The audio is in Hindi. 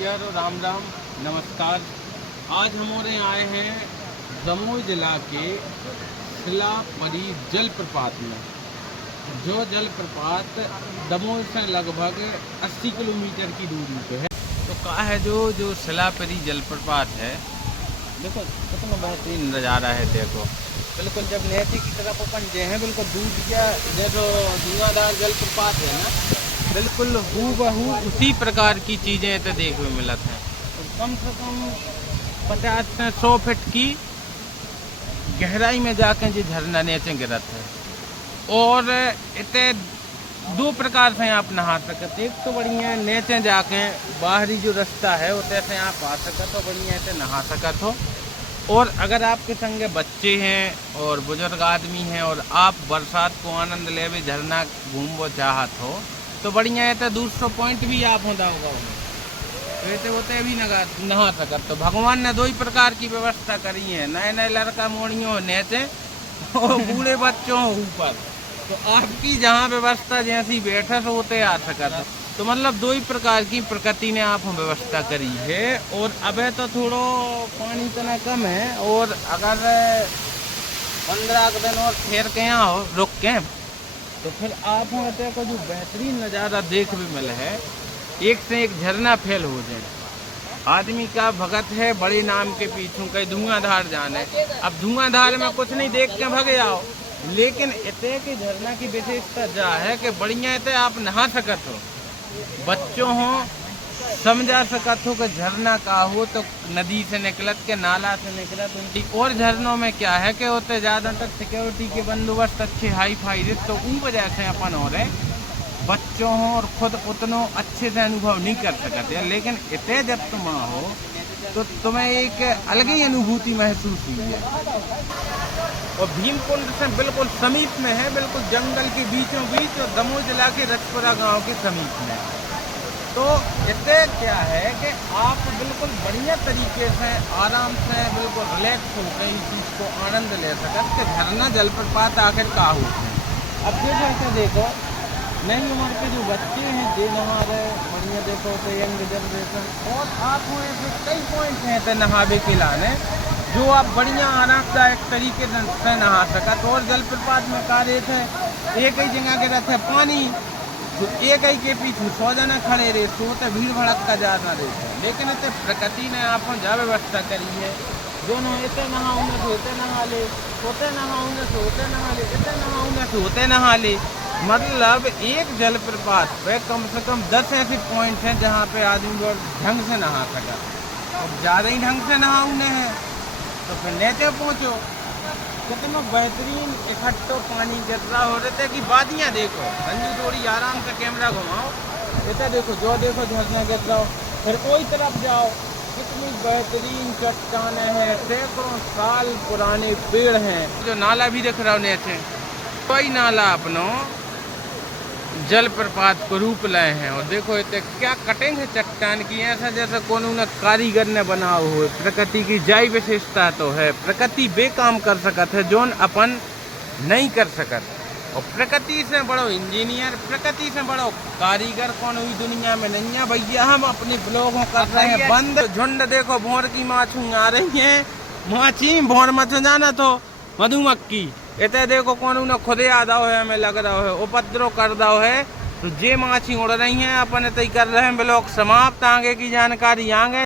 नमस्कार और राम राम नमस्कार। आज हमारे आए हैं दमोह जिला के सिलापरी जलप्रपात में। जो जलप्रपात दमोह से लगभग 80 किलोमीटर की दूरी पे है। तो कहा है जो सिलापरी जलप्रपात है, देखो कितना बेहतरीन नज़ारा है। देखो बिल्कुल जब नहती की तरफ अपन जे हैं, बिल्कुल दूध का जैसे धुआंधार जलप्रपात है ना, बिल्कुल हूबहू उसी प्रकार की चीज़ें तो देखने में मिलत हैं। तो कम से कम 50 से 100 फीट की गहराई में जाके जो झरना नीचे गिरत है। और इतने दो प्रकार से आप नहा सकते। एक तो बढ़िया नीचे जाके बाहरी जो रास्ता है उतने से आप आ सकते हो, बढ़िया से नहा सकते हो। और अगर आपके संगे बच्चे हैं और बुजुर्ग आदमी हैं और आप बरसात को आनंद लेवे झरना घूमो चाहत हो तो बढ़िया है। तो दूसरा पॉइंट भी आप होता होगा वैसे होते भी नहा सकते। तो भगवान ने दो ही प्रकार की व्यवस्था करी है, नए नए लड़का मोड़ियों नीचे और बूढ़े बच्चों ऊपर। तो आपकी जहाँ व्यवस्था जैसी बैठे तो होते आ सकते। तो मतलब दो ही प्रकार की प्रकृति ने आप व्यवस्था करी है। और अब तो थोड़ा पानी इतना कम है, और अगर 15 दिन और ठहर के यहाँ हो रुक के तो फिर आप होते को जो बेहतरीन नज़ारा देख भी मिले है। एक से एक झरना फैल हो जाए। आदमी का भगत है बड़े नाम के पीछू कहीं धुआंधार जाने। अब धुआंधार में कुछ नहीं देख के भगे आओ, लेकिन इतने के झरना की विशेषता जा है कि बढ़िया इतने आप नहा सकत हो, बच्चों हो समझा सकत हो कि झरना का हो तो नदी से निकलत के नाला से निकलत उनकी। और झरनों में क्या है कि होते ज़्यादातर सिक्योरिटी के बंदोबस्त अच्छे हाई फाई रिस्ट, तो उन वजह से अपन हो रहे बच्चों हो और खुद उतनों अच्छे से अनुभव नहीं कर सकते। लेकिन इतने जब तुम हो तो तुम्हें एक अलग ही अनुभूति महसूस हुई है। और भीमकुंड से बिल्कुल समीप में है, बिल्कुल जंगल के बीचों बीच, और दमोह जिला के रजपुरा गांव के समीप में। तो इससे क्या है कि आप बिल्कुल बढ़िया तरीके से आराम से बिल्कुल रिलैक्स होकर इस चीज़ को आनंद ले सकते कि झरना जलप्रपात आखिर का होते हैं। अब जो जैसे देखो नई उम्र के जो बच्चे हैं जे नहा रहे बढ़िया, देखो तो यंग जनरेशन, और आप हुए ऐसे कई पॉइंट हैं तो नहावे के लाने जो आप बढ़िया आरामदायक तरीके से नहा सकते। और जलप्रपात में कार्य थे एक ही जगह के रहते पानी, तो एक ही के पीछे 100 जना खड़े रहे तो भीड़ भड़क का ज़्यादा रहते। लेकिन इतने प्रकृति ने आपको जा व्यवस्था करी है, दोनों इतने नहाऊंगे तो होते नहा ले, होते नहाऊंगे तो होते नहा ले, इतने नहाऊंगे तो होते नहा ले। मतलब एक जलप्रपात पे कम से कम 10 ऐसे पॉइंट हैं जहाँ पे आदमी लोग ढंग से नहा सका। और ज़्यादा ही ढंग से नहाऊने हैं तो फिर नीचे पहुँचो। कितना बेहतरीन इकट्ठो पानी गिर रहा हो रहे थे कि वादियाँ देखो। संजू थोड़ी आराम से कैमरा घुमाओ, इतना देखो जो देखो झरना गिर रहा हो। फिर कोई तरफ जाओ, कितनी बेहतरीन चट्टाने हैं, सैकड़ों साल पुराने पेड़ हैं। जो नाला भी दिख रहा हो नीचे, कोई नाला अपनों जलप्रपात को रूप लाए हैं। और देखो इतने क्या कटिंग है चट्टान की, ऐसा जैसा कौन न कारीगर ने बना हो। प्रकृति की जाई विशेषता तो है, प्रकृति बेकाम कर सकत है जोन अपन नहीं कर सकत। और प्रकृति से बड़ो इंजीनियर, प्रकृति से बड़ो कारीगर कौन हुई दुनिया में नहीं है भैया। हम अपने ब्लॉगों कर रहे हैं बंद। झुंड देखो भौर की माछू आ रही है, माछी भौर मत जाना तो मधुमक्खी इतने देखो कौन न खुदे आ दाओ है, हमें लग रहा है उपद्रव कर दाओ है। तो जे माछी उड़ रही हैं अपन इतनी कर रहे हैं। ब्लॉग समाप्त, आगे की जानकारी आगे।